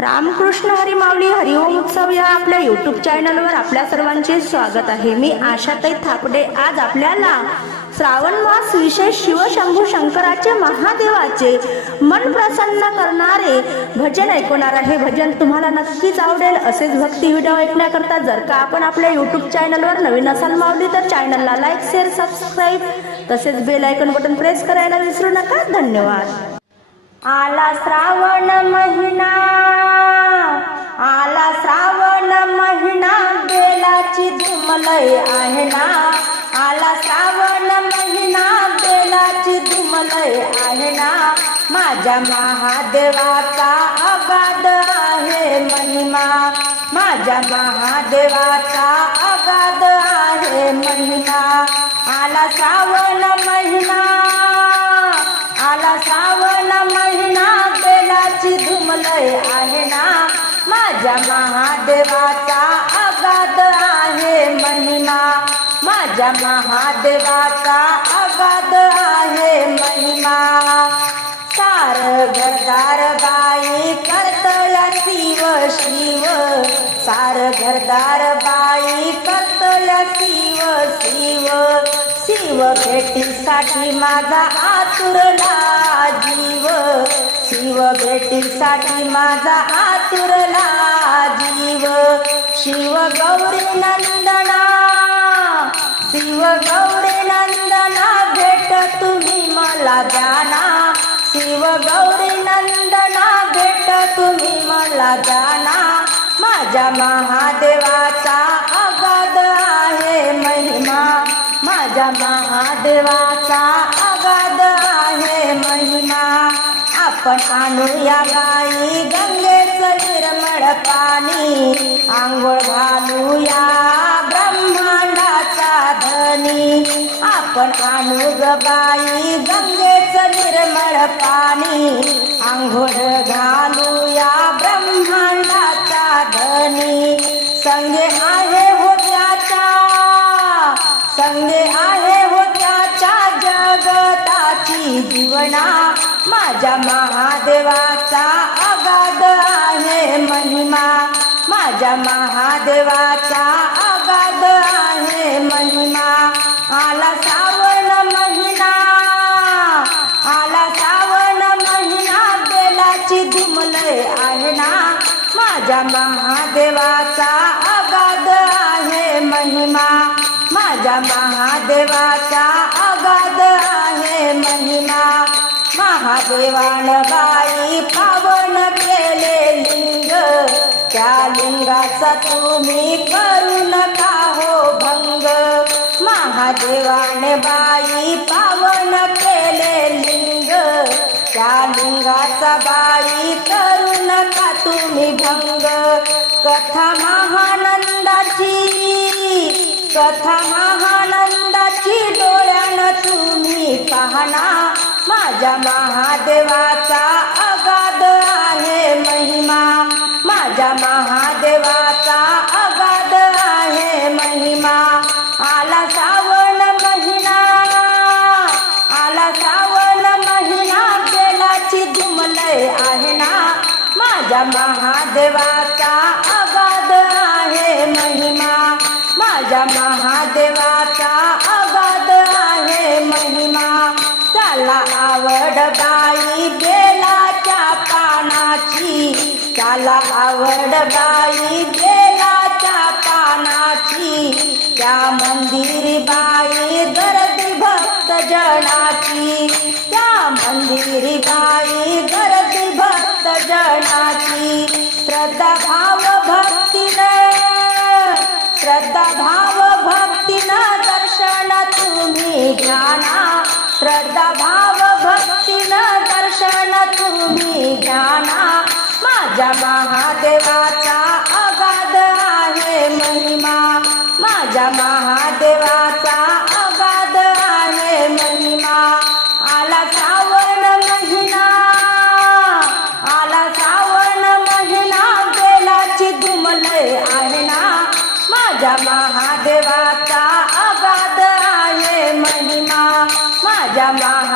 रामकृष्ण हरी हरिओम उत्सव या आपल्या यूट्यूब चॅनलवर आपल्या सर्वांचे स्वागत आहे. मी आशाताई थापडे. आज आपल्याला श्रावण मास विशेष शिवशंभू शंकराचे महादेवाचे मन प्रसन्न करणारे भजन ऐकवणार आहे. भजन तुम्हाला नक्कीच आवडेल. असेच भक्ती व्हिडिओ ऐकण्याकरता जर का आपण आपल्या यूट्यूब चॅनलवर नवीन असाल मावली तर चॅनलला लाईक शेअर सबस्क्राईब तसेच बेल आयकॉन बटन प्रेस करायला विसरू नका. धन्यवाद. आला श्रावण महिना. लय आहे ना? आला श्रावण महिना बेलाची धुमलय आहे ना? माझ्या महादेवाचा अगाध आहे महिमा. माझ्या महादेवाचा अगाध आहे महिमा. आला श्रावण महिना आला श्रावण महिना बेलाची धुमलय आहे ना? माझ्या महादेवाचा महिमा माझ्या महादेवाचा अगाध आहे महिमा. सार घरदार बाई करतला शिव शिव. सार घरदार बाई करतला शिव शिव. शिव भेटीसाठी माझा आतुरला जीव शिव भेटीसाठी माझा आतुरला शिव गौरी नंदना शिव गौरी नंदना भेट तुम्ही मला जाना. शिव गौरी नंदना भेट तुम्ही मला जाना. माझ्या महादेवाचा अगाध आहे महिमा. माझ्या महादेवाचा अगाध आहे महिमा. आपण आणूया गाई गंगे निर्मळ पाणी आंघोळ घालूया ब्रह्मांडाचा धनी आपण आणूग बाई गंगेचं निर्मळ पाणी. आंघोळ घालूया जगताची जीवना माझ्या महादेवाचा अगाध आहे महिमा. माझ्या महादेवाचा अगाध आहे महिमा. आला सावन महिना आला सावन महिना बेलाची धुमलय आहे ना. माझ्या महादेवाचा अगाध आहे महिमा. माझ्या महादेवाचा अगाध आहे महिमा. महादेवान बाई पावन केले लिंग. त्या लिंगाचा तुम्ही करू नका हो भंग? महादेवान बाई पावन केले लिंग. त्या लिंगाचा बाई करू नका तुम्ही भंग? कथा महानंदाची कथा महा तुम्ही पाहना माझ्या महादेवाचा अगाध आहे महिमा. माझ्या महादेवाचा अगाध आहे महिमा. आला सावन महिना आला सावन महिना बेलाची दुमलय आहे ना. माझ्या महादेवाचा अगाध आहे महिमा. माझ्या महादेवाचा अगाध महिमा त्याला आवड बाई बेलाच्या पानाची. त्याला आवड बाई बेलाच्या पानाची. त्या मंदिर बाई गर्दी भक्त जनाची. त्या मंदिर बाई गर्दी भक्त जनाची. श्रद्धा भाव ज्ञाना श्रद्धा भाव भक्तीन दर्शन तुम्ही ज्ञाना माझ्या महादेवाचा अगाध आहे महिमा. माझ्या महादेवाचा माझ्या